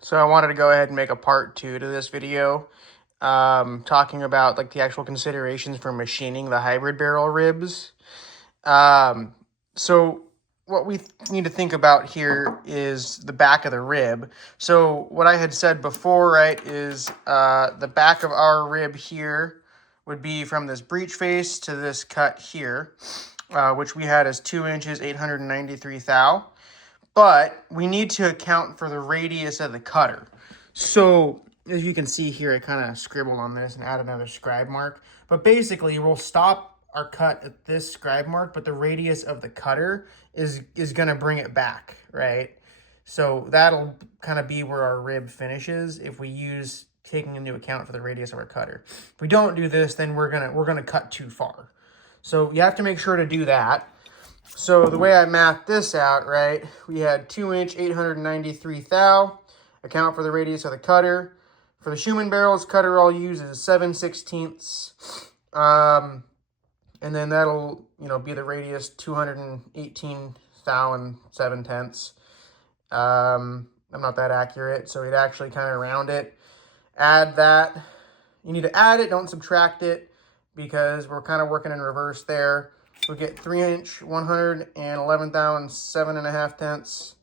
So I wanted to go ahead and make a part 2 to this video, talking about like the actual considerations for machining the hybrid barrel ribs. Um, so what we need to think about here is the back of the rib. So what I had said before, right, is the back of our rib here would be from this breech face to this cut here, which we had as 2 inches, 893 thou. But we need to account for the radius of the cutter. So as you can see here, I kind of scribbled on this and add another scribe mark. But basically, we'll stop our cut at this scribe mark, but the radius of the cutter is going to bring it back, right? So that'll kind of be where our rib finishes if we use taking into account for the radius of our cutter. If we don't do this, then we're gonna cut too far. So you have to make sure to do that. So the way I mapped this out, right, we had 2 inch, 893 thou, account for the radius of the cutter. For the Schumann barrels, cutter I'll use is 7/16. And then that'll, be the radius 218 thou and 7/10. I'm not that accurate, so we'd actually kind of round it. Add that. You need to add it, don't subtract it, because we're kind of working in reverse there. We get 3 inch, 111 thou and 7.5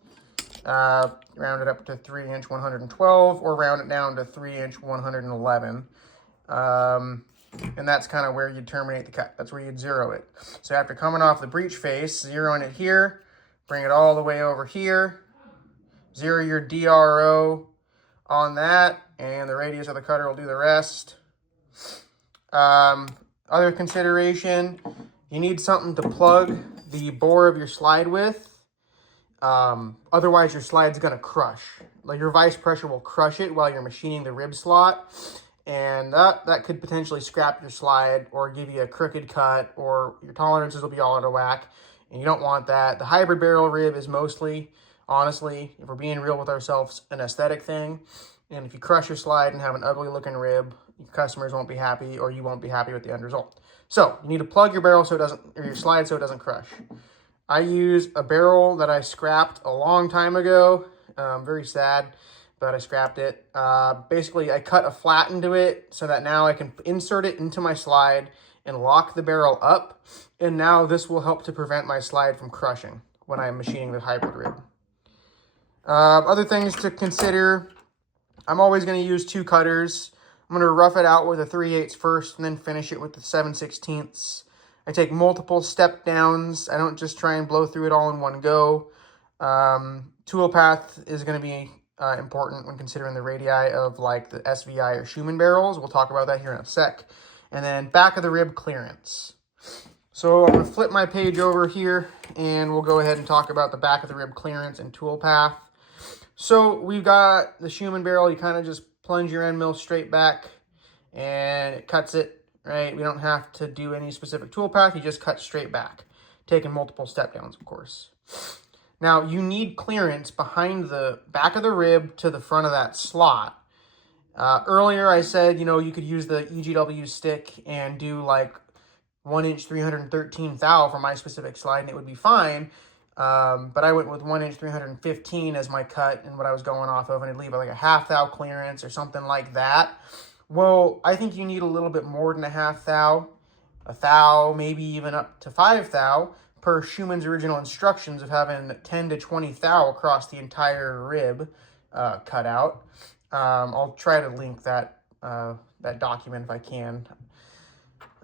round it up to 3 inch, 112, or round it down to 3 inch, 111. And that's kind of where you terminate the cut. That's where you'd zero it. So after coming off the breech face, zeroing it here, bring it all the way over here, zero your DRO on that, and the radius of the cutter will do the rest. Other consideration, you need something to plug the bore of your slide with. Otherwise, your slide's going to crush. Like, your vice pressure will crush it while you're machining the rib slot. And that could potentially scrap your slide or give you a crooked cut, or your tolerances will be all out of whack. And you don't want that. The hybrid barrel rib is mostly, honestly, if we're being real with ourselves, an aesthetic thing. And if you crush your slide and have an ugly looking rib, your customers won't be happy, or you won't be happy with the end result. So you need to plug your barrel so it doesn't, or your slide so it doesn't crush. I use a barrel that I scrapped a long time ago. Very sad, but I scrapped it. Basically, I cut a flat into it so that now I can insert it into my slide and lock the barrel up. And now this will help to prevent my slide from crushing when I'm machining the hybrid rib. Other things to consider, I'm always going to use 2 cutters. I'm going to rough it out with a 3/8 first and then finish it with the 7/16. I take multiple step downs. I don't just try and blow through it all in one go. Tool path is going to be important when considering the radii of like the SVI or Schumann barrels. We'll talk about that here in a sec. And then back of the rib clearance. So I'm going to flip my page over here and we'll go ahead and talk about the back of the rib clearance and tool path. So we've got the Schumann barrel. You kind of just plunge your end mill straight back and it cuts it, right? We don't have to do any specific tool path. You just cut straight back, taking multiple step downs, of course. Now, you need clearance behind the back of the rib to the front of that slot. Earlier, I said, you could use the EGW stick and do like 1 inch, 313 thou for my specific slide, and it would be fine. But I went with 1 inch, 315 as my cut and what I was going off of, and it'd leave like a 1/2 thou clearance or something like that. Well, I think you need a little bit more than a 1/2 thou, a thou, maybe even up to 5 thou, per Schumann's original instructions of having 10 to 20 thou across the entire rib cut out. I'll try to link that document if I can.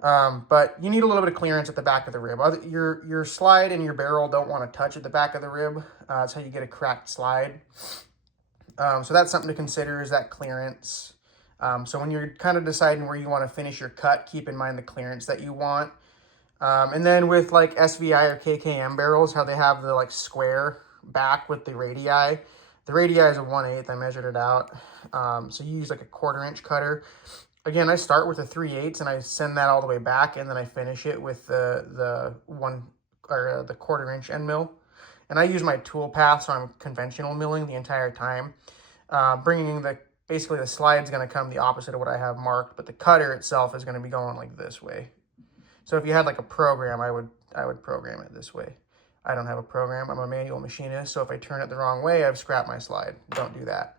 But you need a little bit of clearance at the back of the rib. Your slide and your barrel don't want to touch at the back of the rib. That's how you get a cracked slide. So that's something to consider, is that clearance. So when you're kind of deciding where you want to finish your cut, keep in mind the clearance that you want. And then with like SVI or KKM barrels, how they have the like square back with the radii. The radii is a 1/8. I measured it out. So you use like a 1/4 inch cutter. Again, I start with a 3/8 and I send that all the way back, and then I finish it with the 1/4 inch end mill. And I use my tool path, so I'm conventional milling the entire time. Basically the slide's going to come the opposite of what I have marked, but the cutter itself is going to be going like this way. So if you had like a program, I would program it this way. I don't have a program. I'm a manual machinist, so if I turn it the wrong way, I've scrapped my slide. Don't do that.